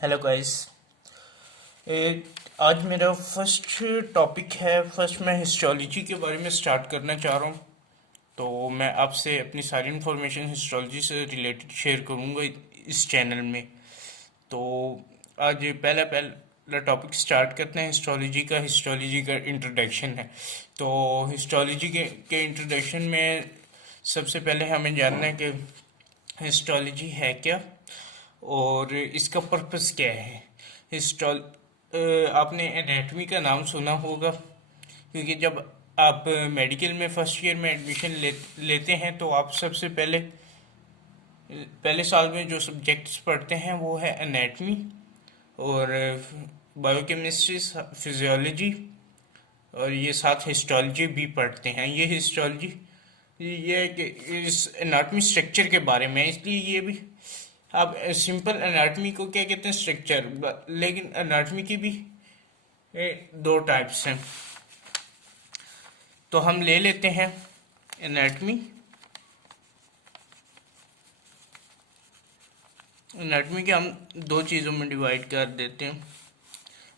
Hello guys. आज मेरा first topic है। फर्स्ट मैं हिस्टोलॉजी के बारे में स्टार्ट करना चाह रहा हूँ। तो मैं आपसे अपनी सारी इन्फॉर्मेशन हिस्टोलॉजी से रिलेटेड शेयर करूँगा इस चैनल में। तो आज पहला पहला टॉपिक स्टार्ट करते हैं हिस्टोलॉजी का। हिस्टोलॉजी का इंट्रोडक्शन है। तो हिस्टोलॉजी के इंट्रोडक्शन में सबसे पहले हमें जानना है कि हिस्टोलॉजी है क्या और इसका पर्पस क्या है। हिस्टोल आपने एनाटॉमी का नाम सुना होगा, क्योंकि जब आप मेडिकल में फर्स्ट ईयर में एडमिशन लेते हैं तो आप सबसे पहले पहले साल में जो सब्जेक्ट्स पढ़ते हैं वो है एनाटॉमी और बायोकेमिस्ट्री, फिजियोलॉजी, और ये साथ हिस्टोलॉजी भी पढ़ते हैं। ये हिस्टोलॉजी ये है कि इस एनाटॉमी स्ट्रक्चर के बारे में है, इसलिए ये भी आप सिंपल एनाटॉमी को क्या कहते हैं, स्ट्रक्चर। लेकिन एनाटॉमी की भी दो टाइप्स हैं। तो हम ले लेते हैं एनाटॉमी। एनाटॉमी के हम दो चीज़ों में डिवाइड कर देते हैं।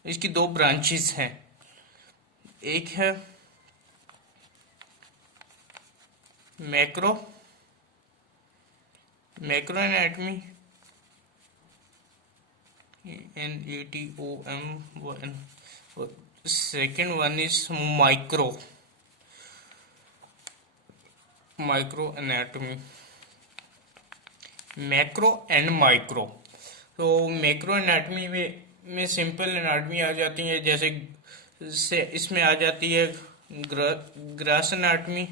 इसकी दो ब्रांचेस हैं। एक है macro macro anatomy, NATOM, second one is micro anatomy. Macro and micro. तो मैक्रो एनाटॉमी में सिंपल एनाटॉमी आ जाती है, जैसे से इसमें आ जाती है ग्रास एनाटॉमी,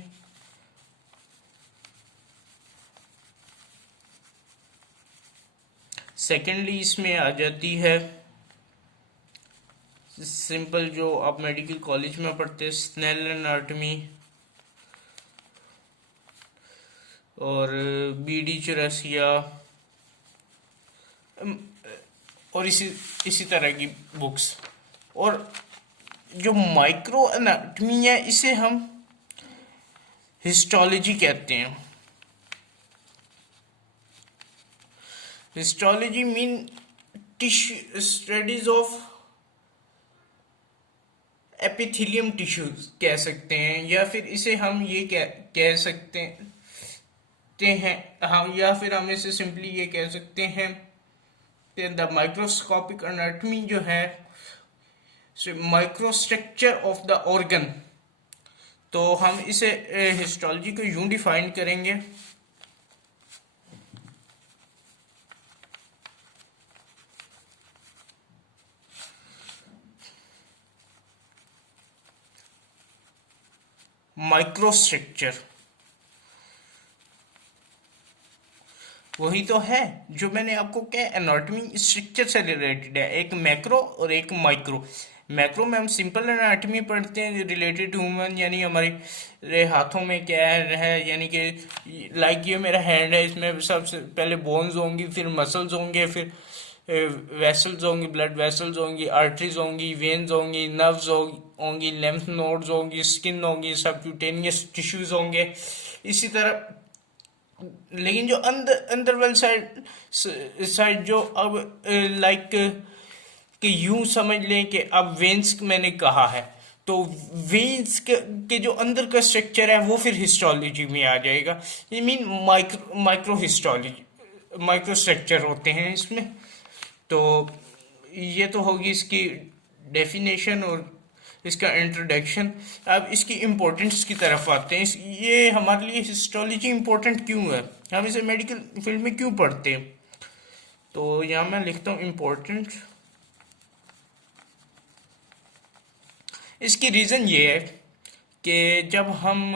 सेकेंडली इसमें आ जाती है सिंपल जो आप मेडिकल कॉलेज में पढ़ते हैं, स्नेल एनाटॉमी और BD84 और इसी तरह की बुक्स। और जो माइक्रो एनाटॉमी है इसे हम हिस्टोलॉजी कहते हैं। Histology mean tissue studies of epithelium tissues कह सकते हैं, या फिर इसे हम ये कह सकते हैं हम, या फिर हम इसे सिंपली ये कह सकते हैं कि द माइक्रोस्कोपिक एनाटॉमी जो है माइक्रोस्ट्रक्चर ऑफ द ऑर्गन। तो हम इसे हिस्टोलॉजी को यूं डिफाइन करेंगे, माइक्रोस्ट्रक्चर। वही तो है जो मैंने आपको क्या, एनाटॉमी स्ट्रक्चर से रिलेटेड है। एक मैक्रो और एक माइक्रो। मैक्रो में हम सिंपल एनाटॉमी पढ़ते हैं रिलेटेड टू ह्यूमन, यानी हमारे हाथों में क्या है, यानी कि लाइक ये मेरा हैंड है, इसमें सबसे पहले बोन्स होंगी, फिर मसल्स होंगे, फिर वेसल्स होंगी, ब्लड वेसल्स होंगी, आर्टरीज होंगी, वेन्स होंगी, नर्व्स होंगी, लेम्फ नोड्स होंगी, स्किन होंगी, सबक्यूटेनियस टिश्यूज होंगे, इसी तरह। लेकिन जो अंदर अंदर वाली साइड जो अब लाइक कि यूं समझ लें कि अब वेन्स मैंने कहा है, तो वेन्स के जो अंदर का स्ट्रक्चर है वो फिर हिस्टोलॉजी में आ जाएगा। ये mean micro histology, micro structure होते हैं इसमें। तो ये तो होगी इसकी डेफिनेशन और इसका इंट्रोडक्शन। अब इसकी इम्पोर्टेंस की तरफ आते हैं। ये हमारे लिए हिस्टोलॉजी इम्पोर्टेंट क्यों है, हम इसे मेडिकल फील्ड में क्यों पढ़ते हैं। तो यहाँ मैं लिखता हूँ इम्पोर्टेंट। इसकी रीज़न ये है कि जब हम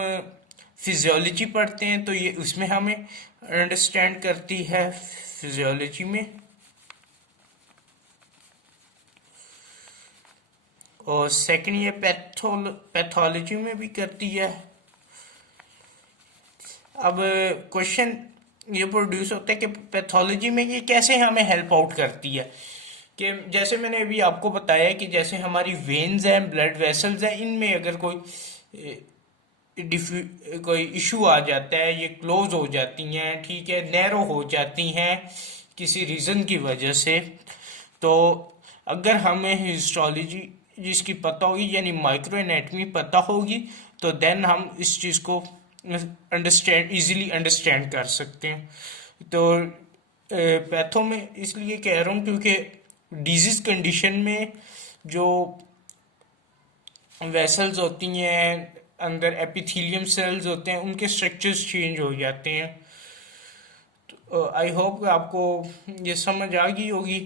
फिजियोलॉजी पढ़ते हैं तो ये उसमें हमें अंडरस्टैंड करती है फिजियोलॉजी में, और सेकंड ये पैथोलॉजी में भी करती है। अब क्वेश्चन ये प्रोड्यूस होता है कि पैथोलॉजी में ये कैसे हमें हेल्प आउट करती है। कि जैसे मैंने अभी आपको बताया कि जैसे हमारी वेन्स हैं, ब्लड वेसल्स हैं, इनमें अगर कोई इशू आ जाता है, ये क्लोज हो जाती हैं, ठीक है, नैरो हो जाती हैं किसी रीज़न की वजह से, तो अगर हमें हिस्टोलॉजी जिसकी पता होगी यानी माइक्रो एनाटमी पता होगी तो देन हम इस चीज़ को इजीली अंडरस्टैंड कर सकते हैं। तो पैथो में इसलिए कह रहा हूँ क्योंकि डिजीज कंडीशन में जो वेसल्स होती हैं, अंदर एपिथेलियम सेल्स होते हैं, उनके स्ट्रक्चर्स चेंज हो जाते हैं। आई होप आपको ये समझ आ गई होगी।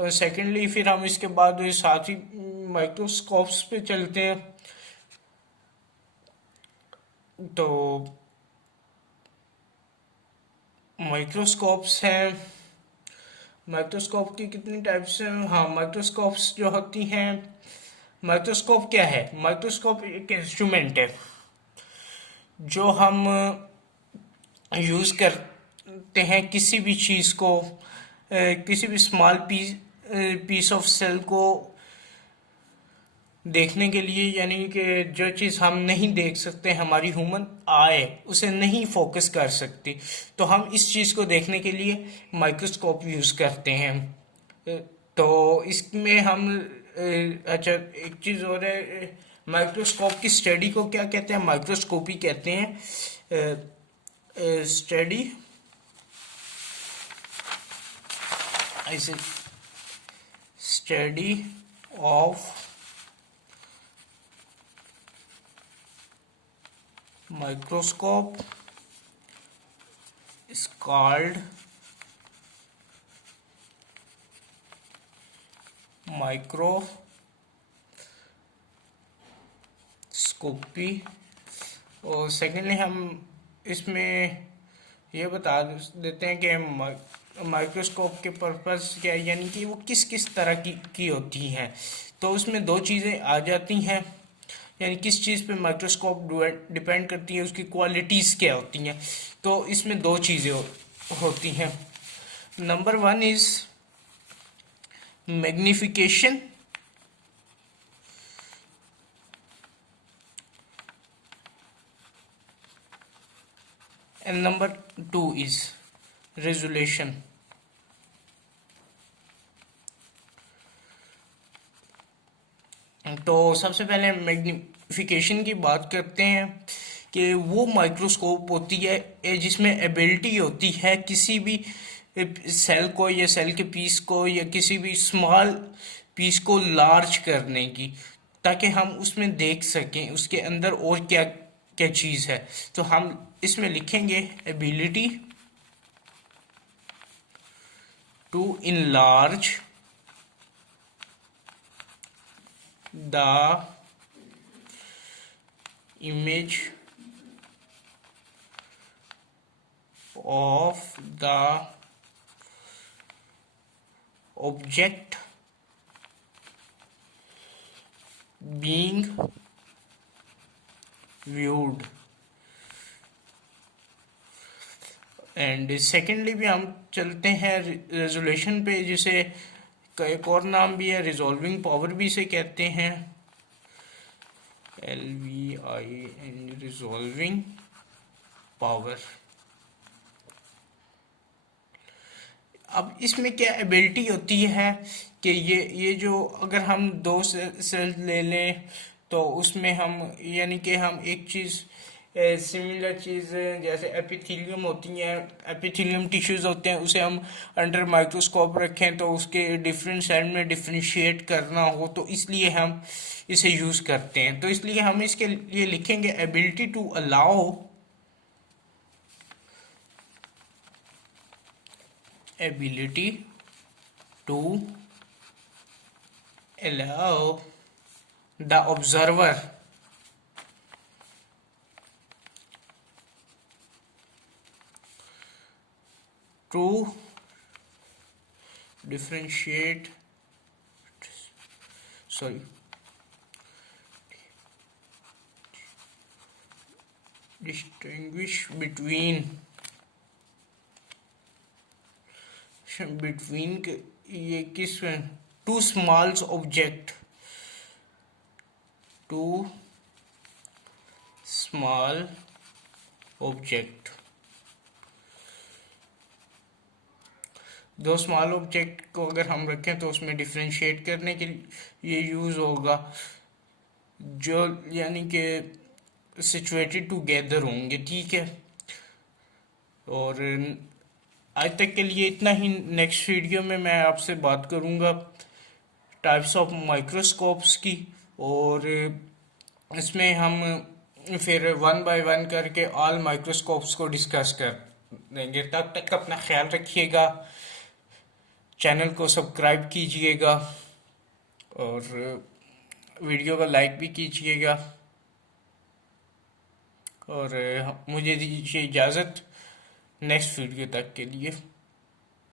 सेकेंडली फिर हम इसके बाद साथ ही माइक्रोस्कोप्स पे चलते हैं। तो माइक्रोस्कोप्स हैं, माइक्रोस्कोप की कितनी टाइप्स हैं? हाँ, माइक्रोस्कोप्स जो होती हैं, माइक्रोस्कोप क्या है? माइक्रोस्कोप एक इंस्ट्रूमेंट है जो हम यूज़ करते हैं किसी भी चीज़ को, किसी भी स्मॉल पीस ऑफ सेल को देखने के लिए, यानी कि जो चीज़ हम नहीं देख सकते, हमारी ह्यूमन आए उसे नहीं फोकस कर सकती, तो हम इस चीज़ को देखने के लिए माइक्रोस्कोप यूज़ करते हैं। तो इसमें हम अच्छा एक चीज़ और है, माइक्रोस्कोप की स्टडी को क्या कहते हैं? माइक्रोस्कोपी कहते हैं। स्टडी ऐसे study of microscope is called microscopy। और सेकेंडली हम इसमें ये बता देते हैं कि माइक्रोस्कोप के पर्पस क्या है, यानी कि वो किस किस तरह की होती हैं। तो उसमें दो चीज़ें आ जाती हैं, यानी किस चीज़ पे माइक्रोस्कोप डिपेंड करती है, उसकी क्वालिटीज़ क्या होती हैं। तो इसमें दो चीज़ें होती हैं। Number one is magnification and number two is resolution. तो सबसे पहले मैग्निफिकेशन की बात करते हैं कि वो माइक्रोस्कोप होती है जिसमें एबिलिटी होती है किसी भी सेल को या सेल के पीस को या किसी भी स्मॉल पीस को लार्ज करने की, ताकि हम उसमें देख सकें उसके अंदर और क्या क्या चीज़ है। तो हम इसमें लिखेंगे ability to enlarge the image of the object being viewed। And secondly भी हम चलते हैं रेजोल्यूशन पे, जिसे का एक और नाम भी है रिजॉल्विंग पावर भी इसे कहते हैं, LVIN रिजॉल्विंग पावर। अब इसमें क्या एबिलिटी होती है कि ये जो अगर हम दो सेल ले लें तो उसमें हम यानी कि हम एक चीज़ सिमिलर चीज़ें जैसे एपिथेलियम होती हैं, एपिथेलियम टिश्यूज़ होते हैं, उसे हम अंडर माइक्रोस्कोप रखें तो उसके डिफरेंट सेल में डिफ्रेंशिएट करना हो, तो इसलिए हम इसे यूज़ करते हैं। तो इसलिए हम इसके लिए लिखेंगे ability to allow ability to allow the observer to differentiate distinguish between ये किस two smalls object, two small object. दो स्मॉल ऑब्जेक्ट को अगर हम रखें तो उसमें डिफ्रेंशिएट करने के लिए ये यूज़ होगा, जो यानी कि सिचुएटेड टुगेदर होंगे, ठीक है। और आज तक के लिए इतना ही। नेक्स्ट वीडियो में मैं आपसे बात करूंगा टाइप्स ऑफ माइक्रोस्कोप्स की, और इसमें हम फिर वन बाय वन करके ऑल माइक्रोस्कोप्स को डिस्कस कर देंगे। तब तक अपना ख्याल रखिएगा, चैनल को सब्सक्राइब कीजिएगा और वीडियो को लाइक भी कीजिएगा। और मुझे दीजिए इजाज़त नेक्स्ट वीडियो तक के लिए।